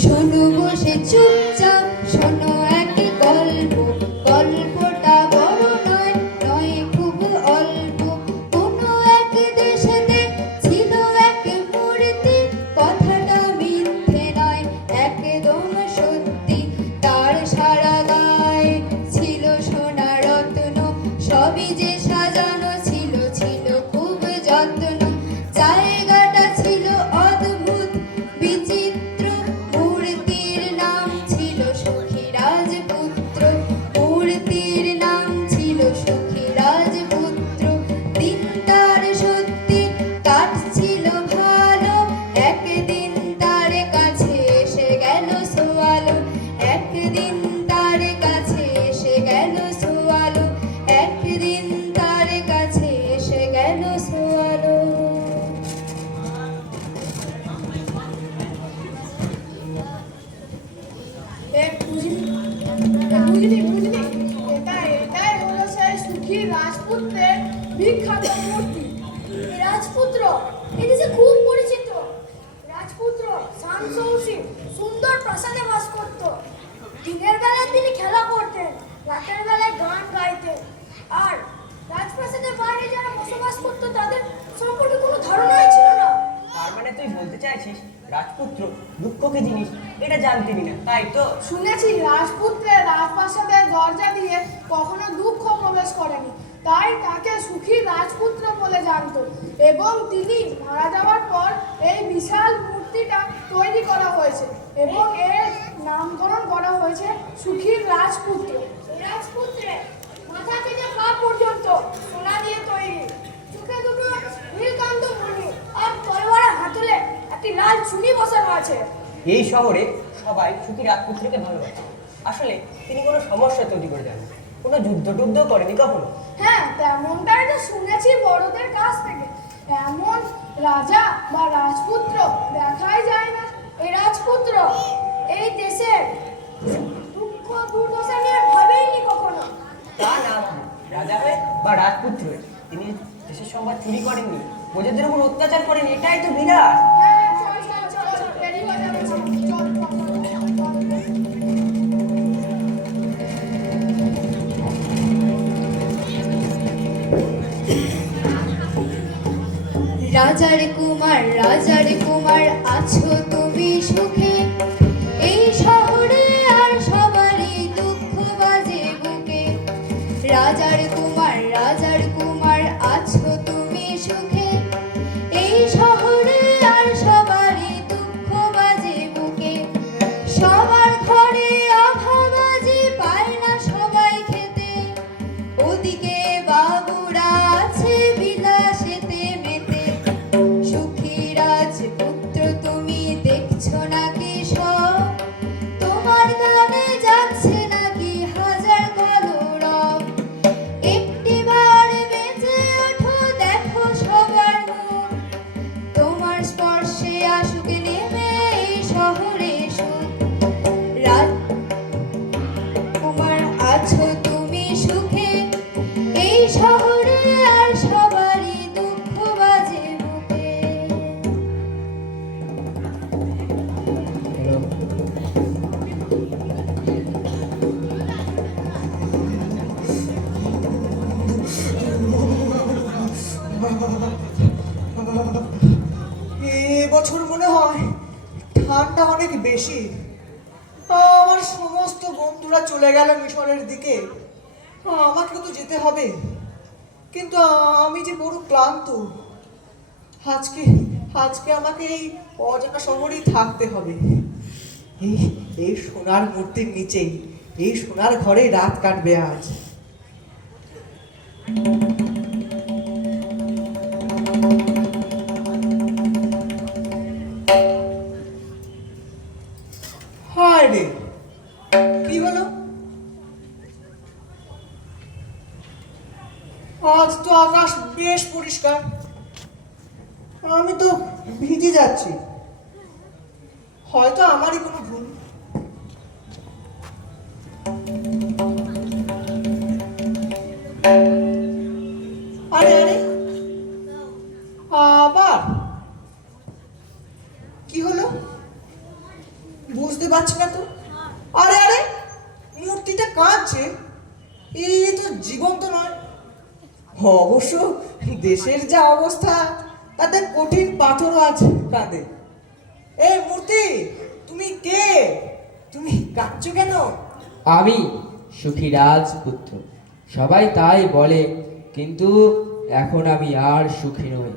শোনো বসে চুপচাপ, শোনো এক গল্প। গল্পটা বড় নয়, নয় খুব অল্প। কোনো এক দেশেতে ছিল এক মূর্তি, কথাটা মিথ্যে নয়, একদম সত্যি। তার সারা গায়ে ছিল সোনা রত্ন, সবই যে সাজানো ছিল, ছিল খুব যত্ন। জায়গাটা ছিল অদ্ভুত বিচিত্র, মূর্তির নাম ছিল সখী রাজপুত্র। মূর্তির নাম ছিল সখী রাজপুত্র। দিন তার সত্যি কাটছিল ভালো, একদিন তার কাছে এসে গেল সোয়ালো। একদিন তার কাছে এসে গেল সোয়ালো। একদিন তার কাছে এসে গেল সোয়ালো। রাজপুত্রের বিখ্যাত মূর্তি। রাজপুত্র এদেশে খুব পরিচিত। রাজপুত্র শামসৌসি সুন্দর প্রাসাদে বাস করত। দিনের বেলায় তিনি খেলা করতেন, রাতের বেলায় গান গাইতেন। আর রাজপ্রাসাদের বাইরে যারা বসবাস করতো তাদের সম্পর্কে কোনো ধারণাই ছিল না। তার মানে তুই বলতে চাইছিস রাজপুত্র দুঃখ কি জিনিস এটা জানতেনি না, তাই তো? শুনেছি রাজপুত্রের রাজপ্রাসাদের দরজা দিয়ে কখনো দুঃখ প্রবেশ করেনি, তাই তাকে সুখী রাজপুত্র বলে জানতো। এবং তিনি মারা যাওয়ার পর এই বিশাল মূর্তিটা তৈরি করা হয়েছে এবং এর নামকরণ করা হয়েছে সুখীর রাজপুত্র। রাজপুত্রের মাথা থেকে পা পর্যন্ত সোনা দিয়ে তৈরি, চোখে দুটো নীলকান্ত মণি আর তলোয়ারের হাতলে একটি লাল চুনি বসানো আছে। এই শহরে সবাই সুখী রাজপুত্রকে ভালোবাসে। আসলে তিনি কোনো সমস্যা তৈরি করে যান, কোনো যুদ্ধ করেনি কখনো। হ্যাঁ, তেমনটাই তো শুনেছি বড়দের কাছ থেকে। এমন রাজা বা রাজপুত্র দেখাই যায় না। এই রাজপুত্র এই দেশের দুঃখ দুর্দশা নিয়ে ভাবেইনি কখনো। তা না, রাজা হয়ে বা রাজপুত্র হয়ে তিনি দেশের সম্পদ চুরি করেননি, প্রজাদের উপর অত্যাচার করেনি, এটাই তো বিরাট। হ্যাঁ, চল, দেরি হয়ে যাবে, চল। রাজার কুমার আছো তুমি সুখে, এই শহরে আর সবারই দুঃখ বাজে বুকে। রাজার কুমার আছো তুমি সুখে, এই শহরে আর সবারই দুঃখ বাজে বুকে। সবার ঘরে অভাব আজি পায় না সবাই খেতে, ওদিকে বাবুরা আছে বিলাসেতে মেতে। সুখী রাজপুত্র তুমি দেখছো নাকি সব, তোমার গানে যাচ্ছে নাকি হাজার কলরব। একটিবার বেঁচে ওঠো, দেখো সবার মুখ, তোমার স্পর্শে আসুক নেমে এই শহরে সুখ। রাজকুমার আছো তুমি সুখে, এই শহরে আর সবারই দুঃখ বাজে বুকে। এবছর মনে হয় ঠান্ডা অনেক বেশি। আমার সমস্ত বন্ধুরা চলে গেল মিশরের দিকে, আমাকে তো যেতে হবে। কিন্তু আমি যে বড় ক্লান্ত। আজকে আমাকে এই অজানা শহরেই থাকতে হবে। এই এই সোনার মূর্তির নিচেই, এই সোনার ঘরেই রাত কাটবে আজ। হায় রে, কি হলো? আজ তো আকাশ বেশ পরিষ্কার, আমি তো ভিজে যাচ্ছি। হয়তো আমারই কোনো ভুল। আরে আরে, আবার কি হলো বুঝতে পারছি না তো। আরে আরে, মূর্তিটা কাঁদছে, এই তো জীবন্ত নয়। অবশ্য দেশের যা অবস্থা তাতে কঠিন পাথরও আছে কাঁধে। এই মূর্তি, তুমি কে? তুমি কাঁদছো কেন? আমি সুখী রাজপুত্র, সবাই তাই বলে, কিন্তু এখন আমি আর সুখী নই।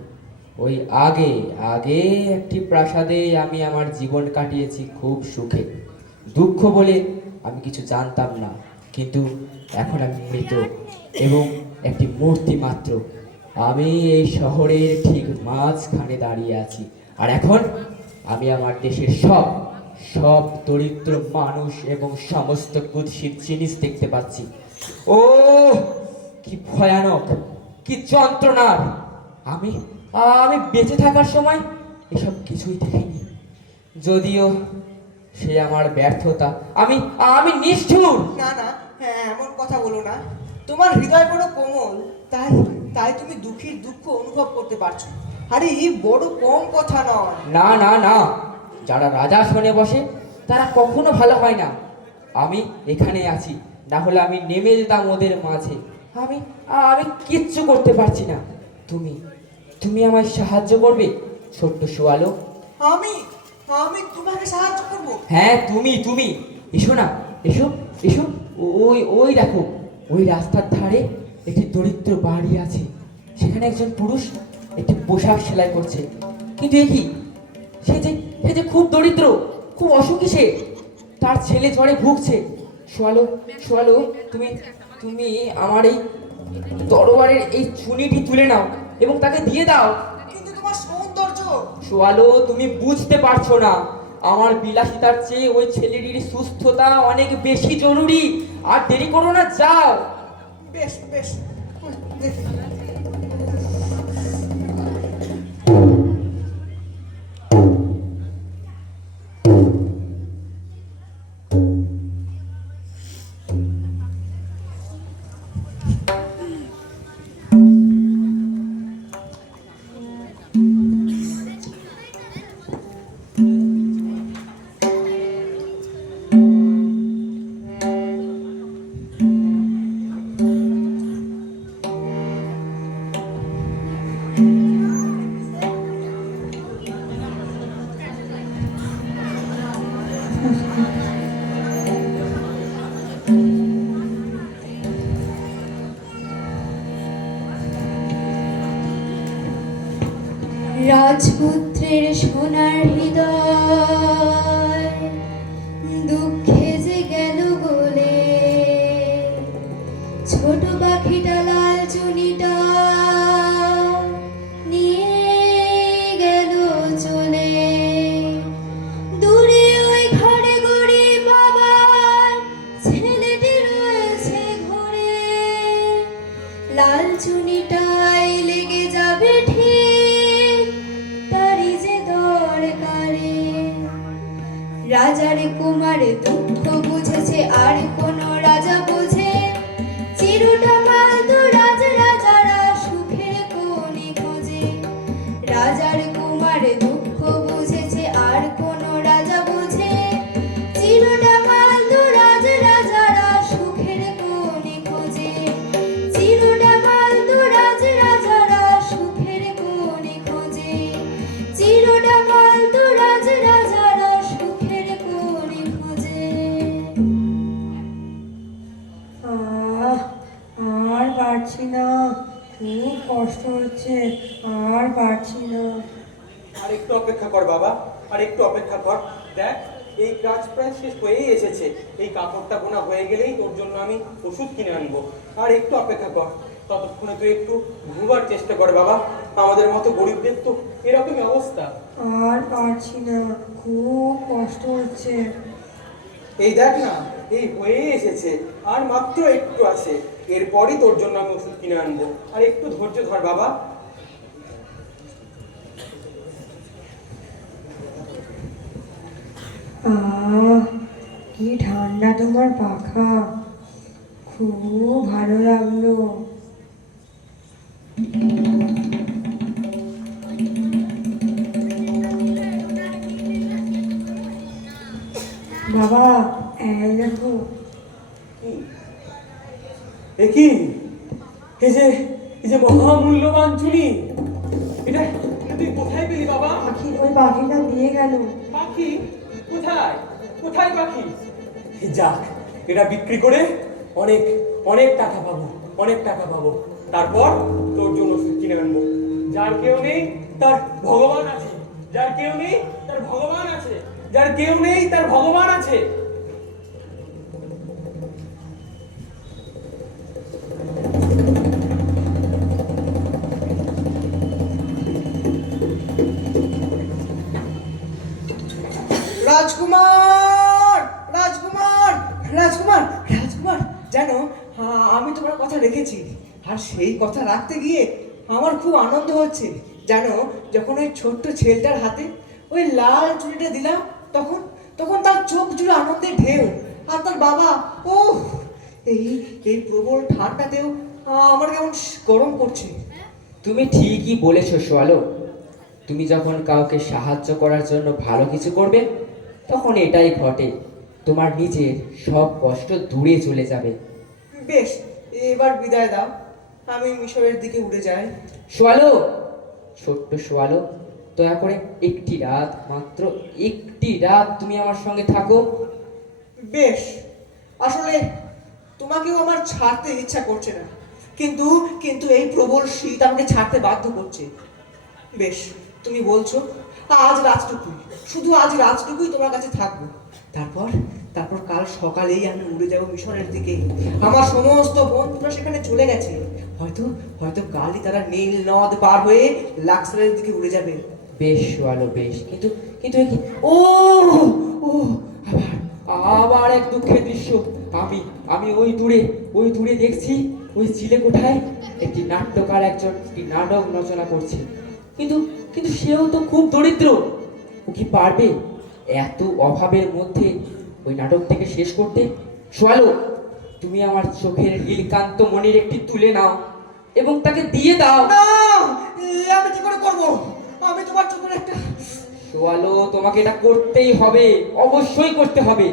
ওই আগে আগে একটি প্রাসাদে আমি আমার জীবন কাটিয়েছি খুব সুখে। দুঃখ বলে আমি কিছু জানতাম না, কিন্তু এখন আমি মৃত এবং একটি মূর্তি মাত্র। আমি এই শহরের ঠিক মাঝখানে দাঁড়িয়ে আছি, আর এখন আমি আমার দেশের সব সব দরিদ্র মানুষ এবং সমস্ত কুৎসিত জিনিস দেখতে পাচ্ছি। ও কি ভয়ানক, কি যন্ত্রণার! আমি আমি বেঁচে থাকার সময় এসব কিছুই দেখিনি, যদিও সে আমার ব্যর্থতা। আমি আমি নিষ্ঠুর। না না, হ্যাঁ এমন কথা বলো না। তোমার হৃদয় বড় কোমল, তাই তাই তুমি দুঃখীর দুঃখ অনুভব করতে পারছো। আরে এই বড় কম কথা নয়। না না না, যারা রাজা শোনে বসে তারা কখনো ভালো হয় না। আমি এখানে আছি, না হলে আমি নেমে যেতাম ওদের মাঝে। আমি আমি কিচ্ছু করতে পারছি না। তুমি তুমি আমায় সাহায্য করবে ছোট্ট শোয়ালো? আমি আমি তোমাকে সাহায্য করব। হ্যাঁ তুমি তুমি এসো না, এসো এসো। ওই ওই দেখো, ওই রাস্তার ধারে একটি দরিদ্র বাড়ি আছে, সেখানে একজন পুরুষ একটি পোশাক সেলাই করছে। কিন্তু এ কি, সে যে খুব দরিদ্র, খুব অসুখী সে। তার ছেলে জ্বরে ভুগছে। সোয়ালো সোয়ালো, তুমি তুমি আমার এই তরোয়ারের এই ছুনিটি তুলে নাও এবং তাকে দিয়ে দাও। কিন্তু তোমার সৌন্দর্য। সোয়ালো, তুমি বুঝতে পারছো না, আমার বিলাসিতার চেয়ে ওই ছেলেটির সুস্থতা অনেক বেশি জরুরি। আর দেরি করো না, যাও। বেশ বেশ, দেখি। রাজপুত্রের সোনার হৃদয় দুঃখে যে গেল গলে, ছোট পাখিটা লাল চুনিটা নিয়ে গেল চলে। দূরে ওই ঘরে গরিব বাবার ছেলেটি রয়েছে ঘরে, লাল চুনিটাই লেগে যাবে ঠিক তারি যে দরকারে। রাজার কুমার দুঃখ বুঝেছে আর কোন রাজা বোঝে, চিরটা মালতো রাজারা সুখের কোণে খোঁজে। রাজার কুমার দুঃখ বুঝেছে আর কোন রাজা বোঝে, চিরটা মালতো রাজারা সুখের কোণে খোঁজে। চিরটা মালতো রাজারা সুখের কোণে খোঁজে। চিরটা মালতো রাজারা সুখের কোণে খোঁজে। আর পারছি না, খুব কষ্ট হচ্ছে, আর পারছি না। আর একটু অপেক্ষা কর বাবা, আর একটু অপেক্ষা কর। দেখ, এই কাজ প্রায় শেষ হয়েই এসেছে। এই কাপড়টা বোনা হয়ে গেলেই তোর জন্য আমি ওষুধ কিনে আনবো। আর একটু অপেক্ষা কর, ততক্ষণে তুই একটু ঘুরবার চেষ্টা করে বাবা। আমাদের মতো গরিবদের তো এরকমই অবস্থা। আর পারছি না, খুব কষ্ট হচ্ছে। এই দেখ না, এই হয়ে এসেছে, আর মাত্র একটু আছে, এরপরই তোর জন্য আমি ওষুধ কিনে আনবো। আর একটু ধৈর্য ধর বাবা। কি ঠান্ডা তোমার পাখা, খুব ভালো লাগলো। বাবা, এই দেখো। কি এই যে মহামূল্যবান চুনি, এটা তুই কোথায় পেলি বাবা? ওই পাখিটা দিয়ে গেল। পাখি? কোথায় কোথায় পাখি? যাক, এটা বিক্রি করে অনেক অনেক টাকা পাবো, অনেক টাকা পাবো। তারপর তোর জন্য ওষুধ কিনে আনবো। যার কেউ নেই তার ভগবান আছে, যার কেউ নেই তার ভগবান আছে, যার কেউ নেই তার ভগবান আছে। রাজকুমার, রাজকুমার, রাজকুমার, রাজকুমার, জানো আমি তোমার কথা রেখেছি, আর সেই কথা রাখতে গিয়ে আমার খুব আনন্দ হচ্ছে। জানো, যখন ওই ছোট্ট ছেলেটার হাতে ওই লাল চুড়িটা দিলাম, তখন তখন তার চোখ জুড়ে আনন্দের ঢেউ। আর তার বাবা, ও এই এই প্রবল ঠান্ডাতেও আমার কেমন গরম করছে। তুমি ঠিকই বলেছো সোয়ালো। তুমি যখন কাউকে সাহায্য করার জন্য ভালো কিছু করবে, তখন এটাই ঘটে, তোমার নিজের সব কষ্ট দূরে চলে যাবে। বেশ, এবার বিদায় দাও, আমি মিশরের দিকে উড়ে যাই। সোয়ালো, ছোট্ট সোয়ালো, দয়া করে একটি রাত, মাত্র একটি রাত তুমি আমার সঙ্গে থাকো। বেশ, আসলে তোমাকেও আমার ছাড়তে ইচ্ছা করছে না, কিন্তু কিন্তু এই প্রবল শীত আমাকে ছাড়তে বাধ্য করছে। বেশ, তুমি বলছো, আজ রাতটুকুই, শুধু আজ রাতটুকুই তোমার কাছে থাকবো। তারপর তারপর কাল সকালেই আমি উড়ে যাবো মিশরের দিকে। আমার সমস্ত বন্ধুরা সেখানে চলে গেছে, হয়তো হয়তো কালই তারা নীল নদ পার হয়ে লাক্সারের দিকে উড়ে যাবে। বেশ সোয়ালো, বেশ, কিন্তু কিন্তু এ কি? ও ও আবার আবার এক দুঃখের দৃশ্য। আমি আমি ওই দূরে দেখছি, ওই চিলে কোঠায় একটি নাট্যকার একটি নাটক রচনা করছে, কিন্তু কিন্তু সেও তো খুব দরিদ্র। ও কি পারবে এত অভাবের মধ্যে ওই নাটকটাকে শেষ করতে? সোয়ালো, তুমি আমার চোখের নীলকান্ত মণির একটি তুলে নাও এবং তাকে দিয়ে দাও। না, আমি কি করে করবো? আমি তোমার চোখের একটা... সোয়ালো, তোমাকে এটা করতেই হবে, অবশ্যই করতে হবে।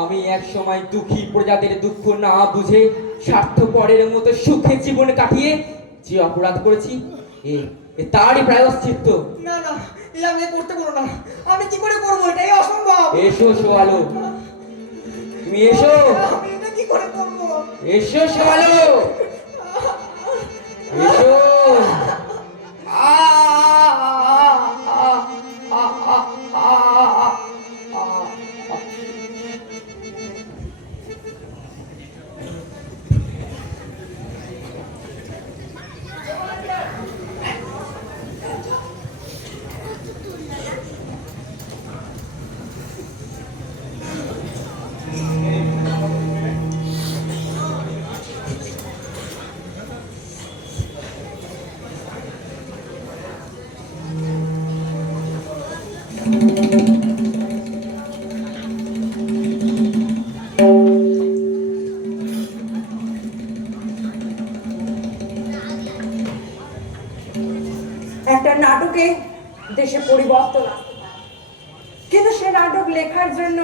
আমি এক সময় দুঃখী প্রজাদের দুঃখ না বুঝে স্বার্থপরের মতো সুখে জীবন কাটিয়ে যে অপরাধ করেছি, তারই প্রায়শ্চিত্ত। না না, আমি করতে বলো না, আমি কি করে করবো? এটাই অসম্ভব। এসো সোয়ালো, তুমি এসো, আমি এটা কি করে করবো? এসো সোয়ালো, এসো। একটা নাটকে দেশে পরিবর্তন আসতে পারে, কিন্তু সে নাটক লেখার জন্য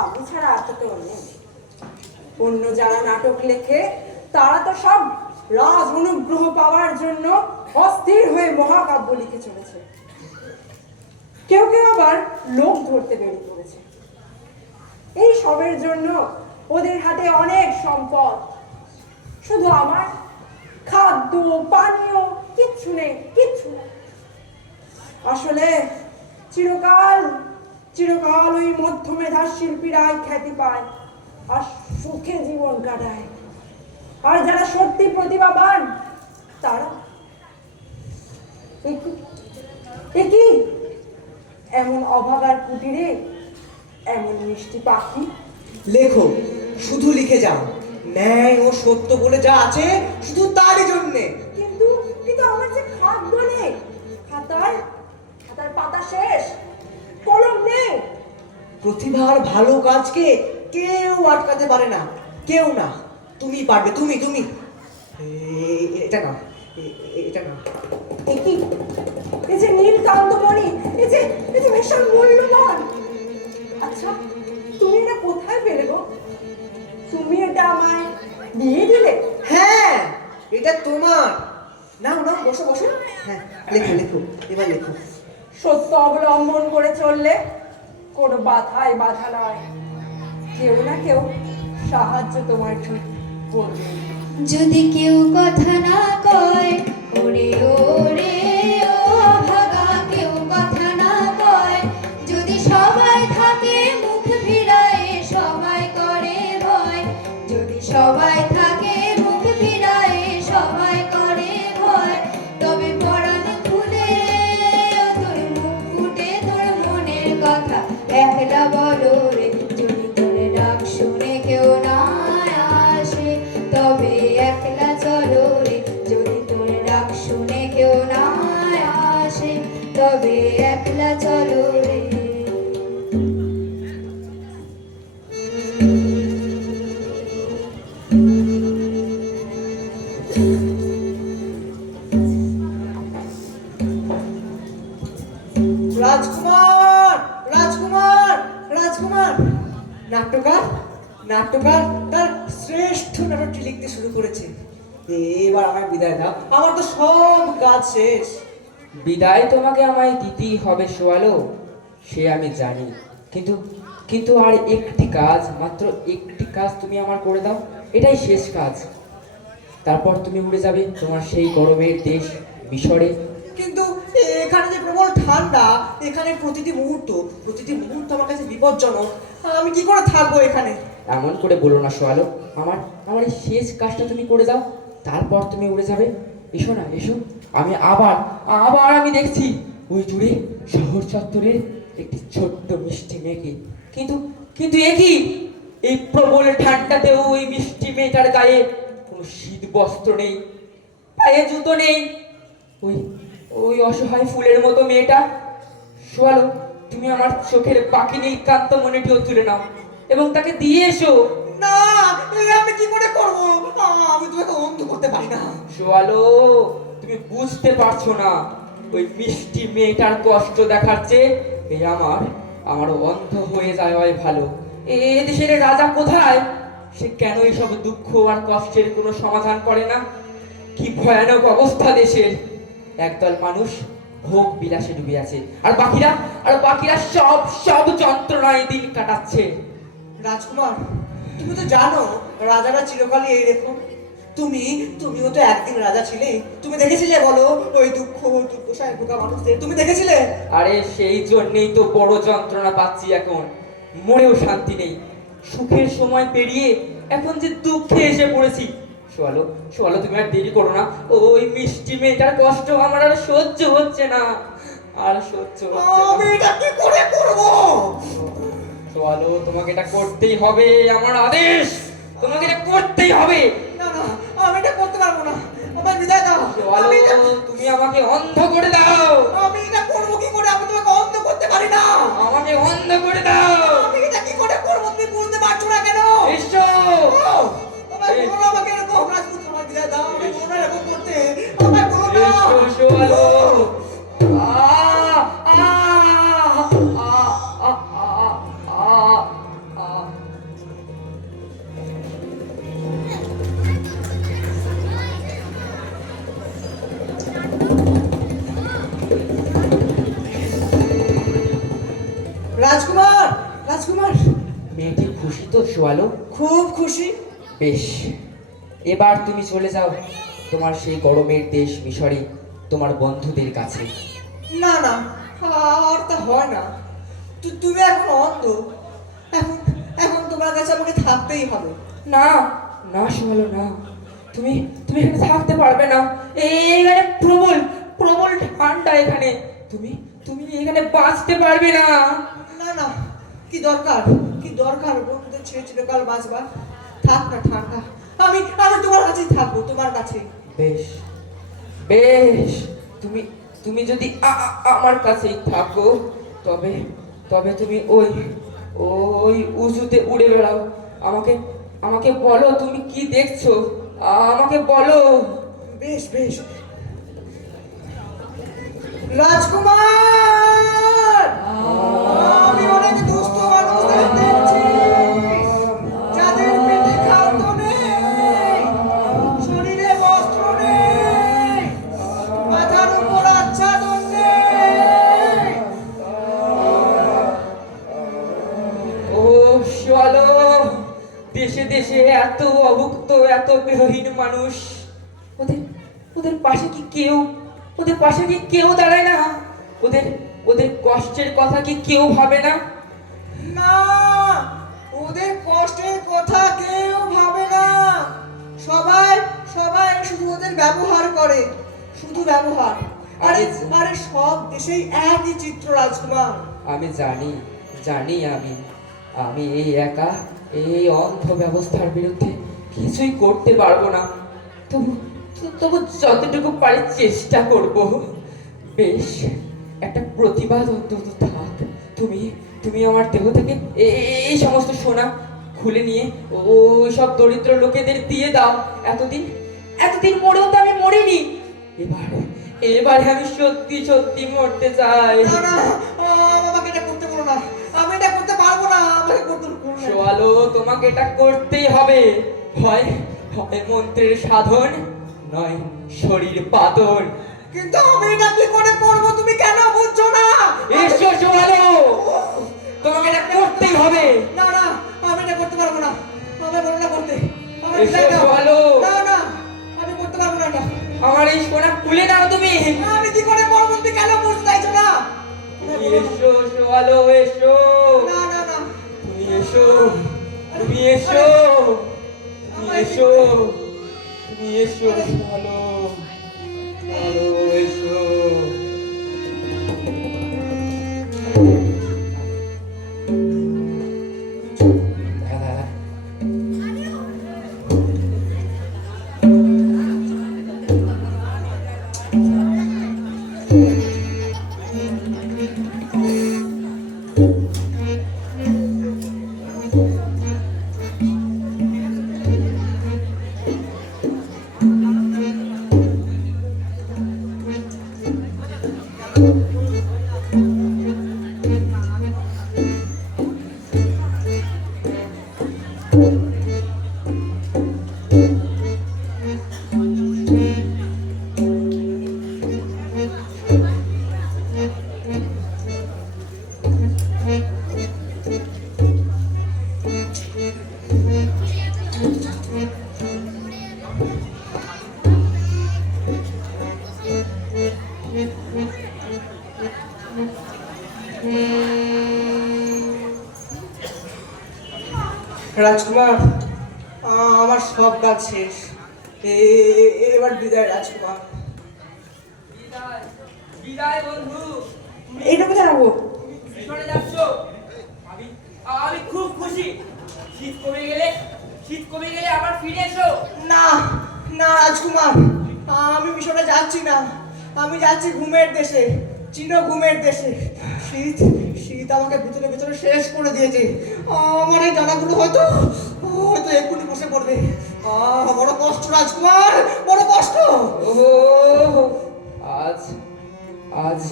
আমি ছাড়া আর তো কেউ নেই। অন্য যারা নাটক লেখে তারা তো সব রাজ অনুগ্রহ পাওয়ার জন্য অস্থির হয়ে মহাকাব্য লিখে চলেছে। কেউ কেউ আবার লোক ধরতে বেরিয়ে পড়েছে। এই সবের জন্য ওদের হাতে অনেক সম্পদ, শুধু আমার খাদ্য পানীয় কিচ্ছু নেই, কিচ্ছু নেই। আসলে চিরকাল চিরকাল ওই মধ্যমেধা শিল্পীরাই খ্যাতি পায় আর সুখে জীবন কাটায়। আর যারা সত্যি প্রতিভাবান তারা এ কি এমন অভাগার কুটিরে এমন মিষ্টি পাখি। লেখো, শুধু লিখে যাও, ন্যায় ও সত্য বলে যা আছে শুধু তারই জন্যে। কিন্তু কিন্তু আমার যে খাদ্য নেই, খাতার খাতার পাতা শেষ, কলম নেই। প্রতিভার ভালো কাজকে কেউ আটকাতে পারে না, কেউ না। তুমি পারবে, তুমি তুমি এটা নাও, এটা নাও। এ কি, এই যে নীল কান্তমণি, এই যে ভীষণ মূল্যবান। আচ্ছা, তুমি এটা কোথায় পেলে গো? তুমি এটা আমায় দিয়ে দিলে? হ্যাঁ, এটা তোমার। নাও নাও, বসো বসো। হ্যাঁ, লেখো লেখো, এবার লেখো। সত্য অবলম্বন করে চললে কোনো বাধায় বাধা নয়, কেউ না কেউ সাহায্য তোমার ঠিক করবে। যদি কেউ কথা না কয়, ওরে ওরে ও ভাগা, কেউ কথা না কয়, যদি সবাই থাকে মুখ ফিরায়, সবাই করে ভয়, যদি সবাই থাকে মুখ ফিরায়, সবাই করে ভয়, তবে পরাণ খুলে ও তোর মুখ ফুটে তোর মনের কথা একলা বলো রে। যদি তোর ডাক শুনে কেউ না আসে, তবে একলা চলো রে। যদি তোর ডাক শুনে কেউ না আসে, তবে একলা চলো রে। রাজকুমার, রাজকুমার, রাজকুমার। নাট্যকার, নাট্যকার তার শ্রেষ্ঠ নাটকটি লিখতে শুরু করেছে। এবার আমায় বিদায় দাও, আমার তো সব কাজ শেষ। বিদায় তোমাকে আমায় দিতেই হবে সোয়ালো, সে আমি জানি, কিন্তু কিন্তু আর একটি কাজ, মাত্র একটি কাজ তুমি আমার করে দাও, এটাই শেষ কাজ। তারপর তুমি উড়ে যাবে তোমার সেই গরমের দেশ মিশরে। কিন্তু এখানে যে প্রবল ঠান্ডা, এখানে প্রতিটি মুহূর্ত আমার কাছে বিপজ্জনক। আমি কি করে থাকবো এখানে? এমন করে বলো না সোয়ালো, আমার আমার এই শেষ কাজটা তুমি করে দাও, তারপর তুমি উড়ে যাবে। এসো না, এসো। আমি আবার আবার আমি দেখছি ওই জুড়ে শহর চত্বরের একটি ছোট্ট মিষ্টি মেয়েকে। কিন্তু কিন্তু এ কি, এই প্রবল ঠান্ডাতেও ওই মিষ্টি মেয়েটার গায়ে কোনো শীত বস্ত্র নেই, পায়ে জুতো নেই। ওই ওই অসহায় ফুলের মতো মেয়েটা। সোয়ালো, তুমি আমার চোখের বাকি নীল কান্তমণিটিও তুলে নাও এবং তাকে দিয়ে এসো। না, আমি কি করে করবো? আমি তোমাকে অন্ধ করতে পারি না। সোয়ালো, তুমি বুঝতে পারছো না, ওই মিষ্টি মেয়েটার কষ্ট দেখার চেয়ে এই আমার অন্ধ হয়ে যাওয়াই ভালো। এ দেশের রাজা কোথায়? সে কেন এইসব দুঃখ আর কষ্টের কোনো সমাধান করে না? কি ভয়ানক অবস্থা দেশের! একদল মানুষ ভোগ বিলাসে ডুবে আছে, আর বাকিরা সব যন্ত্রণায় দিন কাটাচ্ছে। রাজকুমার, তুমি তো জানো রাজারা চিরকালই এইরকম। তুমিও তো একদিন রাজা ছিলে। তুমি দেখেছিলে বলো ওই দুঃখ দুর্দশায় ভোগা মানুষদের? তুমি দেখেছিলে? আরে সেই জন্যই তো বড় যন্ত্রণা পাচ্ছি এখন, মনেও শান্তি নেই। সুখের সময় পেরিয়ে এখন যে দুঃখে এসে পড়েছি। সোয়ালো, তুমি আর দেরি করো না, ওই মিষ্টি মেয়েটার কষ্ট আমার আর সহ্য হচ্ছে না, আর সহ্য হচ্ছে না। আমি এটা কি করে করবো? সোয়ালো, তোমাকে এটা করতেই হবে, আমার আদেশ, তোমাকে এটা করতেই হবে। না না, আমি এটা করতে পারবো না। আমায় বিদায় দাও। সোয়ালো, তুমি আমাকে অন্ধ করে দাও। আমি এটা করবো কি করে? আমি তোমাকে অন্ধ করতে পারি না। আমাকে অন্ধ করে দাও। আমি এটা কি করে করবো? তুমি বুঝতে পারছো না কেন? এসো। আমায় বলো, আমাকে এরকম রাজপুত, আমায় বিদায় দাও। আমি বলো না এরকম করতে। আমায় বলো না। এসো সোয়ালো। রাজকুমার, রাজকুমার। মেয়েটি খুশি তো সোয়ালো? খুব খুশি। বেশ, এবার তুমি চলে যাও তোমার সেই গরমের দেশ মিশরে, তোমার বন্ধুদের কাছে। না না, আর তা হয় না। তুমি এখন অন্ধ। এখন তোমার কাছে আমাকে থাকতেই হবে। না না সোয়ালো, না, তুমি তুমি এখানে থাকতে পারবে না। এখানে প্রবল প্রবল ঠান্ডা এখানে। তুমি তুমি এখানে বাঁচতে পারবে না। না না, কি দরকার, কি দরকার বন্ধুদের ছেড়ে চিরকাল বাঁচবার? থাক না ঠান্ডা, আমি আমি তোমার কাছেই থাকবো, তোমার কাছে। বেশ বেশ, তুমি তুমি যদি আমার কাছেই থাকো, তবে তবে তুমি ওই ওই উঁচুতে উড়ে বেড়াও। আমাকে আমাকে বলো তুমি কি দেখছো, আমাকে বলো। বেশ বেশ। রাজকুমার, আমি অনেক দুস্থ মানুষদের দেখছি, যাদের পেটে খাদ্য নেই, শরীরে বস্ত্র নেই, মাথার উপর আচ্ছাদন নেই। ও চলো, দেশে দেশে এত অভুক্ত, এত গৃহহীন মানুষ, ওদের ওদের পাশে কি কেউ, ওদের পাশে কি কেউ দাঁড়ায় না? ওদের ওদের কষ্টের কথা কি কেউ ভাবে না? না, ওদের কষ্টের কথা কেউ ভাবে না। সবাই সবাই শুধু ওদের ব্যবহার করে, শুধু ব্যবহার। আরে আরে সব দেশেই একই চিত্র রাজকুমার। আমি জানি জানি, আমি আমি এই একা এই অন্ধ ব্যবস্থার বিরুদ্ধে কিছুই করতে পারবো না। তবু তবু যতটুকু পারি চেষ্টা করব। বেশ, একটা প্রতিবাদ অন্তত থাক। তুমি তুমি আমার দেহ থেকে এই সমস্ত সোনা খুলে নিয়ে ওই সব দরিদ্র লোকেদের দিয়ে দাও। এতদিন এতদিন মরেও তো আমি মরিনি। এবারে আমি সত্যি সত্যি মরতে চাই। না না, আমাকে এটা করতে বলো না, আমি এটা করতে পারবো না, আমাকে করতে বলো না। সোয়ালো, তোমাকে এটা করতেই হবে। হয় হয় মন্ত্রের সাধন, নয় শরীর পাতন। কিন্তু আমি এটা কি করে করবো, তুমি কেন বুঝছো না? এসো সোয়ালো, তোমাকে এটা করতেই হবে। না না, আমি এটা করতে পারবো না, আমাকে বলো না করতে। আমার এসো বিদায় দাও। সোয়ালো। না না, আমি করতে পারবো না এটা। আমার এই সোনা খুলে নাও তুমি। আমি কি করে করবো, তুমি কেন বুঝতে চাইছো না? তুমি এসো সোয়ালো, এসো। না না না, তুমি এসো, তুমি এসো, তুমি এসো, তুমি এসো সোয়ালো, সোয়ালো এসো। রাজকুমার, আমার সব কাজ শেষ, এবার বিদায় রাজকুমার। বিদায়, বিদায় বন্ধু। এইটা কোথায় রাখবো? মিশনে যাচ্ছ? আমি আমি খুব খুশি। শীত কমে গেলে আবার ফিরে এসো। না না রাজকুমার, আমি মিশনে যাচ্ছি না, আমি যাচ্ছি ঘুমের দেশে, চিনো ঘুমের দেশে। শীত শীত আমাকে ভিতরে ভিতরে শেষ করে দিয়েছে। আমার এই ডানাগুলো হয়তো হয়তো এক্ষুনি বসে পড়বে। বড় কষ্ট রাজকুমার, বড় কষ্ট। ওহো, আজ আজ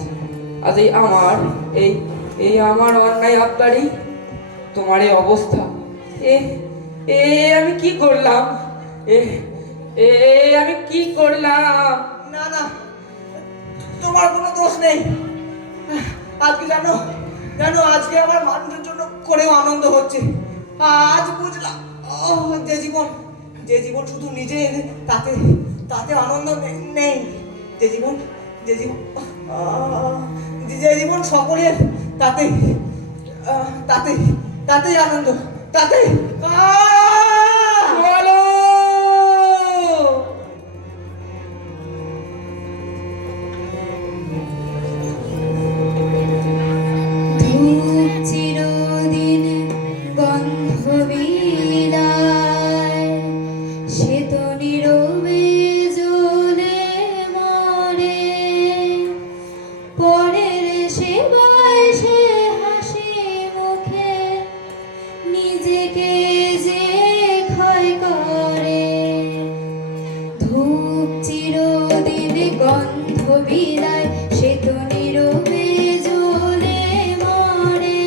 আজ এই আমার অন্যায় আবদারি, তোমার এই অবস্থা, এ এ আমি কি করলাম? এ এ আমি কি করলাম? না না, তোমার কোনো দোষ নেই। আজকে জানো জানো আজকে আমার মানুষের জন্য করেও আনন্দ হচ্ছে। আজ বুঝলাম যে জীবন শুধু নিজের, তাতে তাতে আনন্দ নেই। যে জীবন যে জীবন যে জীবন সকলের, তাতে তাতে তাতেই আনন্দ, তাতে বলো বিদায়, সে তো নীরবে জ্বলে মরে।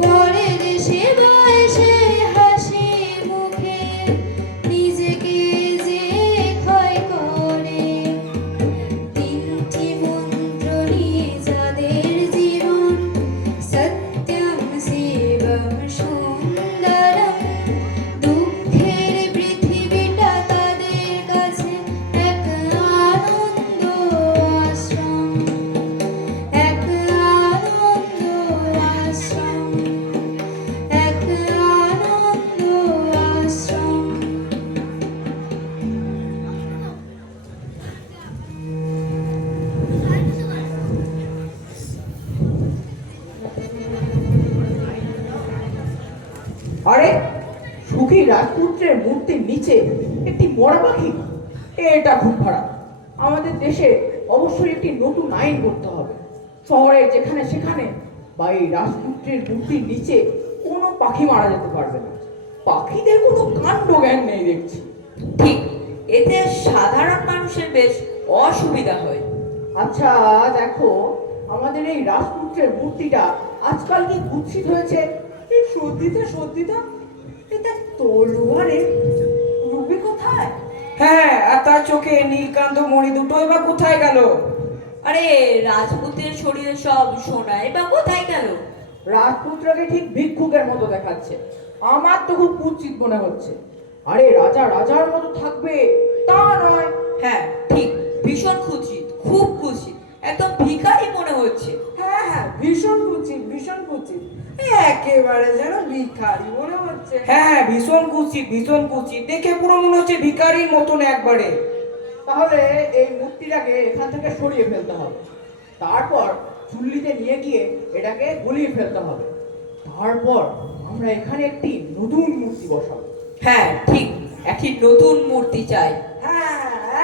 পরে দেশে বয়সে হাসি মুখে নিজেকে যে ক্ষয় করে। তিনটি মন্ত্র নিয়ে যাদের জীবন, সত্যম শিবম সুন্দরম। দুঃখের পৃথিবীটা তাদের কাছে এক আনন্দ আশ্রম, এক আনন্দ আশ্রম, এক আনন্দ আশ্রম। আরে সুখী রাজপুত্রের মূর্তির নিচে একটি মরা পাখি, এটা খুব খারাপ। আমাদের দেশে অবশ্যই একটি নতুন আইন করতে হবে। শহরে যেখানে সেখানে বা এই রাজপুত্রের মূর্তির নিচে কোনো পাখি মারা যেতে পারবে না। পাখিদের কোনো কাণ্ড জ্ঞান নেই দেখছি। ঠিক, এতে সাধারণ মানুষের বেশ অসুবিধা হয়। আচ্ছা দেখো, আমাদের এই রাজপুত্রের মূর্তিটা আজকাল কি কুৎসিত হয়েছে। এই সর্দিটা এটা তলোয়ারে রুবি কোথায়? হ্যাঁ, আর তার চোখে নীলকান্ত মণি দুটোই বা কোথায় গেল? আরে রাজপুতের শরীরে সব সোনাই বা কোথায় গেল? রাজপুত্রকে ঠিক ভিক্ষুকের মতো দেখাচ্ছে। আমার তো খুব কুৎসিত মনে হচ্ছে। আরে রাজা রাজার মতো থাকবে তা নয়। হ্যাঁ ঠিক, ভীষণ কুৎসিত, খুব কুৎসিত, একদম ভিখারি মনে হচ্ছে। হ্যাঁ হ্যাঁ, ভীষণ কুৎসিত, ভীষণ কুৎসিত, একেবারে যেন ভিখারি মনে হচ্ছে। হ্যাঁ, ভীষণ কুৎসিত, দেখে পুরো মনে হচ্ছে ভিখারির মতন একবারে। তাহলে এই মূর্তিটাকে এখান থেকে সরিয়ে ফেলতে হবে, তারপর চুল্লিতে নিয়ে গিয়ে এটাকে গলিয়ে ফেলতে হবে। তারপর আমরা এখানে একটি নতুন মূর্তি বসাবো। হ্যাঁ ঠিক, একটি নতুন মূর্তি চাই। হ্যাঁ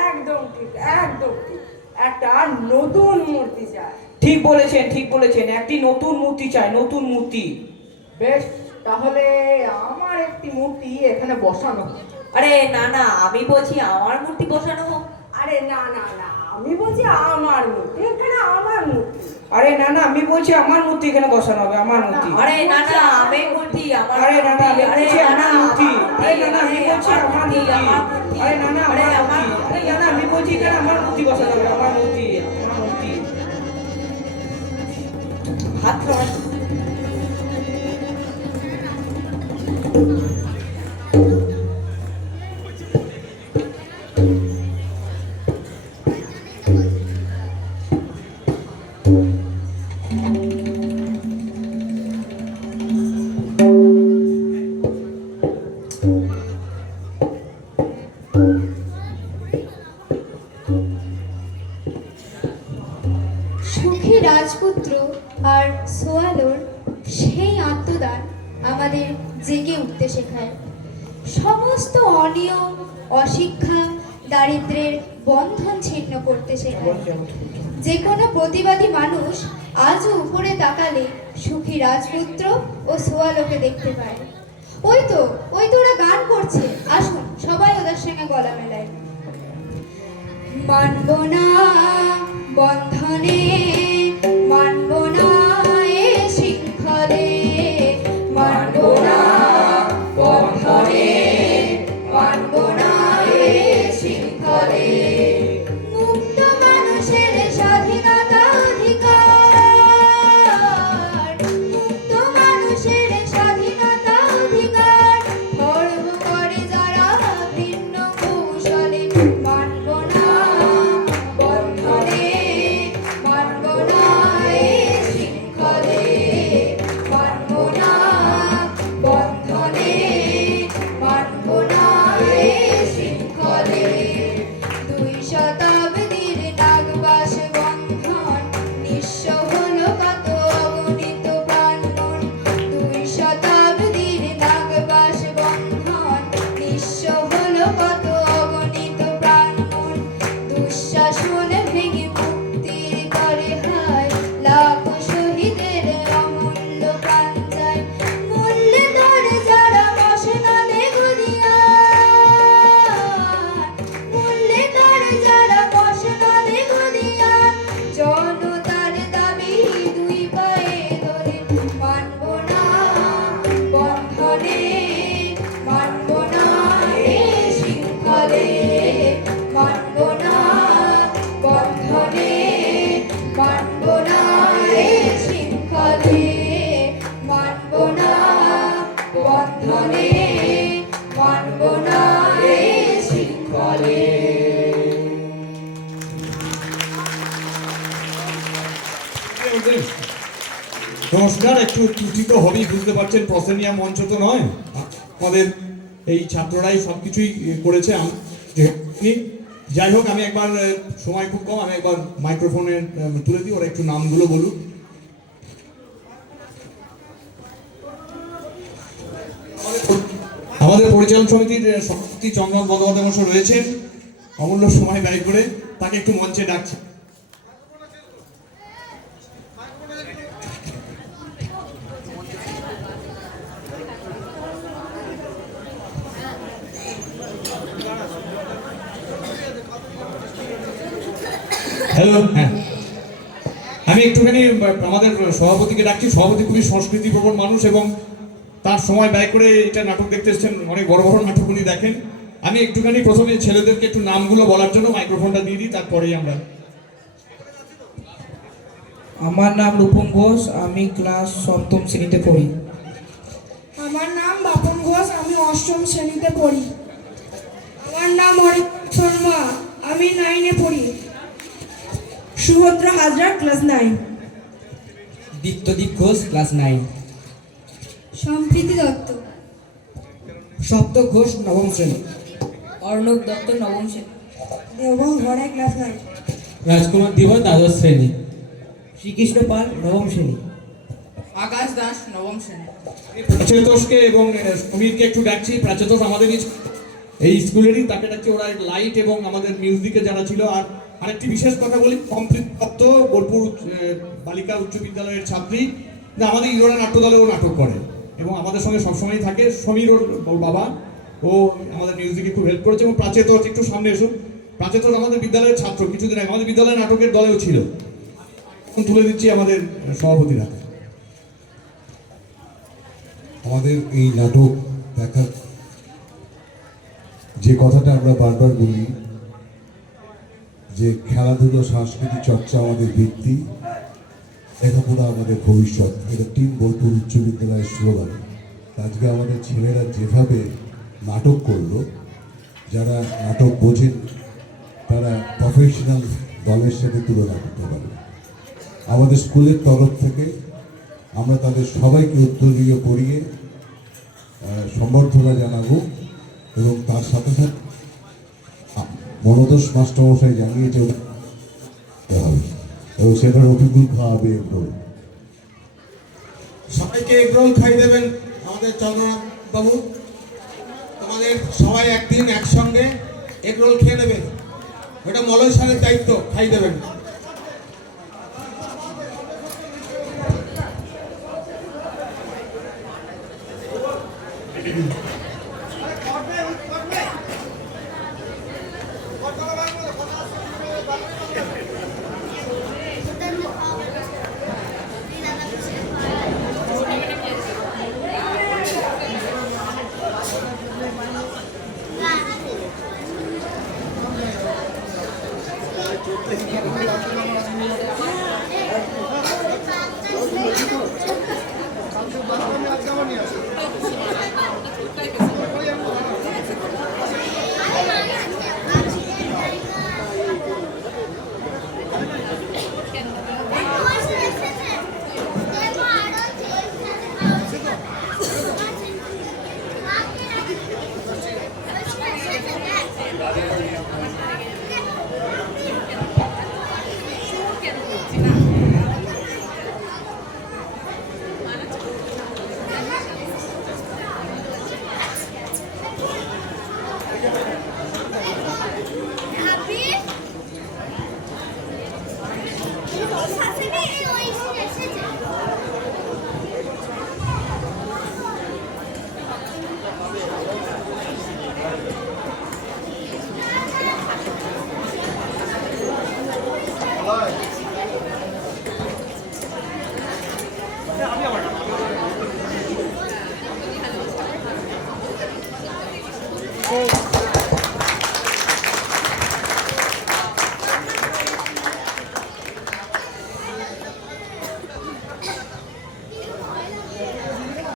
একদম ঠিক, একদম ঠিক, একটা নতুন মূর্তি চাই। ঠিক বলেছেন, একটি নতুন মূর্তি চাই, নতুন মূর্তি। বেশ, তাহলে আমার একটি মূর্তি এখানে বসানো হোক। আরে না না, আমি বলছি আমার মূর্তি বসানো হোক। আরে না না না, আমি বলছি আমার মূর্তি এখানে, আমার মূর্তি। আরে না না, আমি বলছি আমার মূর্তি এখানে বসানো হবে, আমার মূর্তি। আরে না না, আমি মূর্তি আমার। আরে না না, আমি বলছি আমার মূর্তি। আরে না না, আমি বলছি আমার মূর্তি। আমার মূর্তি। আরে না না, আরে আমার মূর্তি। আরে না না, আমি বলছি এখানে আমার মূর্তি বসানো হবে, আমার মূর্তি, আমার মূর্তি। হাত ধর। সুখী রাজপুত্র আর সোয়ালোর সেই আত্মদান আমাদের জেগে উঠতে শেখায়। সমস্ত অনিয়ম, অশিক্ষা, দারিদ্র্যের বন্ধন ছিন্ন করতে শেখায়। যে কোনো প্রতিবাদী মানুষ আজও উপরে তাকালে সুখী রাজপুত্র ও সোয়ালোকে দেখতে পায়। ওই তো ওরা গান করছে, আসুন সবাই ওদের সঙ্গে গলা মেলায়। মানব না বন্ধনে, মানব না এ শৃঙ্খলে, মানব না বন্ধনে, মানব না এ শৃঙ্খলে। মুক্ত মানুষের স্বাধীনতা অধিকার, মুক্ত মানুষের স্বাধীনতা অধিকার, খর্ব করে যারা ভিন্ন কৌশলে। মানব না বন্ধনে, মানব নমস্কার, একটু ত্রুটি তো হবেই, বুঝতে পারছেন প্রসেনিয়া মঞ্চ তো নয়, আমাদের এই ছাত্ররাই সব কিছুই করেছে। যাই হোক, আমি একবার, সময় খুব কম, আমি একবার মাইক্রোফোনে তুলে দিই, ওরা একটু নামগুলো বলুক। আমাদের পরিচালন সমিতির সভাপতি চন্দন বন্দ্যোপাধ্যায় মহাশয় রয়েছেন, অমূল্য সময় ব্যয় করে তাকে একটু মঞ্চে ডাকছে। হ্যালো, হ্যাঁ, আমি একটুখানি আমাদের সভাপতিকে ডাকছি। সভাপতি খুবই সংস্কৃতি প্রবণ মানুষ এবং তার সময় ব্যয় করে এটা নাটক দেখতে এসেছেন, অনেক বড় বড় নাটক উনি দেখেন। আমি একটুখানি প্রথমে ছেলেদেরকে একটু নামগুলো বলার জন্য মাইক্রোফোনটা দিয়ে দিই, তারপরেই আমরা। আমার নাম রূপম ঘোষ, আমি ক্লাস 7ম শ্রেণীতে পড়ি। আমার নাম বাপন ঘোষ, আমি 8ম শ্রেণীতে পড়ি। আমার নাম অরিক শর্মা, আমি 9-এ পড়ি। সুভদ্রা হাজরা, ক্লাস 9। দীপ্তদীপ ঘোষ, ক্লাস 9। সম্প্রীতি দত্ত। সপ্ত ঘোষ, 9ম শ্রেণী। অর্ণব দত্ত, 9ম শ্রেণী। দেবং ঘরে, ক্লাস 9। রাজকুমার দিবা, 12ম শ্রেণী। শ্রীকৃষ্ণ পাল, 9ম শ্রেণী। আকাশ দাস, 9ম শ্রেণী। প্রাচেতোষকে এবং সমীরকে একটু ডাকছি। প্রাচেতোষ আমাদেরই এই স্কুলেরই, তাকে ডাকছি। ওরা লাইট এবং আমাদের মিউজিকে যারা ছিল। আর আরেকটি বিশেষ কথা বলি, সম্প্রীতি দত্ত বোলপুর বালিকা উচ্চ বিদ্যালয়ের ছাত্রী, আমাদের ইরোরা নাট্য দলেও নাটক করে এবং আমাদের সঙ্গে সবসময় থাকে। সমীর ওর বাবা, ও আমাদের মিউজিকে খুব হেল্প করেছে। এবং প্রাচেতোষ, একটু সামনে এসো। প্রাচেতোষ আমাদের বিদ্যালয়ের ছাত্র, কিছুদিন আগে আমাদের বিদ্যালয়ের নাটকের দলেও ছিল। এখন তুলে দিচ্ছি আমাদের সভাপতির হাতে। আমাদের এই নাটক দেখার যে কথাটা আমরা বারবার বলি যে খেলাধুলো, সাংস্কৃতিক চর্চা আমাদের ভিত্তি, লেখাপড়া আমাদের ভবিষ্যৎ, এটা টিম বোলপুর উচ্চ বিদ্যালয়ের স্লোগান। আজকে আমাদের ছেলেরা যেভাবে নাটক করলো, যারা নাটক বোঝেন তারা প্রফেশনাল দলের সাথে তুলনা করতে পারে। আমাদের স্কুলের তরফ থেকে আমরা তাদের সবাইকে উত্তরীয় পড়িয়ে সম্বর্ধনা জানাবো এবং তার সাথে সাথে মনোদোষ মাস্টারমশাই জানিয়েছে হবে এবং সেটা রফিকুল খাওয়াবে এগরোল। সবাইকে এগরোল খাই দেবেন আমাদের চন্দ্রনাথ বাবু। তোমাদের সবাই একদিন একসঙ্গে এগরোল খেয়ে নেবে, ওটা মলয় সারের দায়িত্ব, খাই দেবেন। Hey.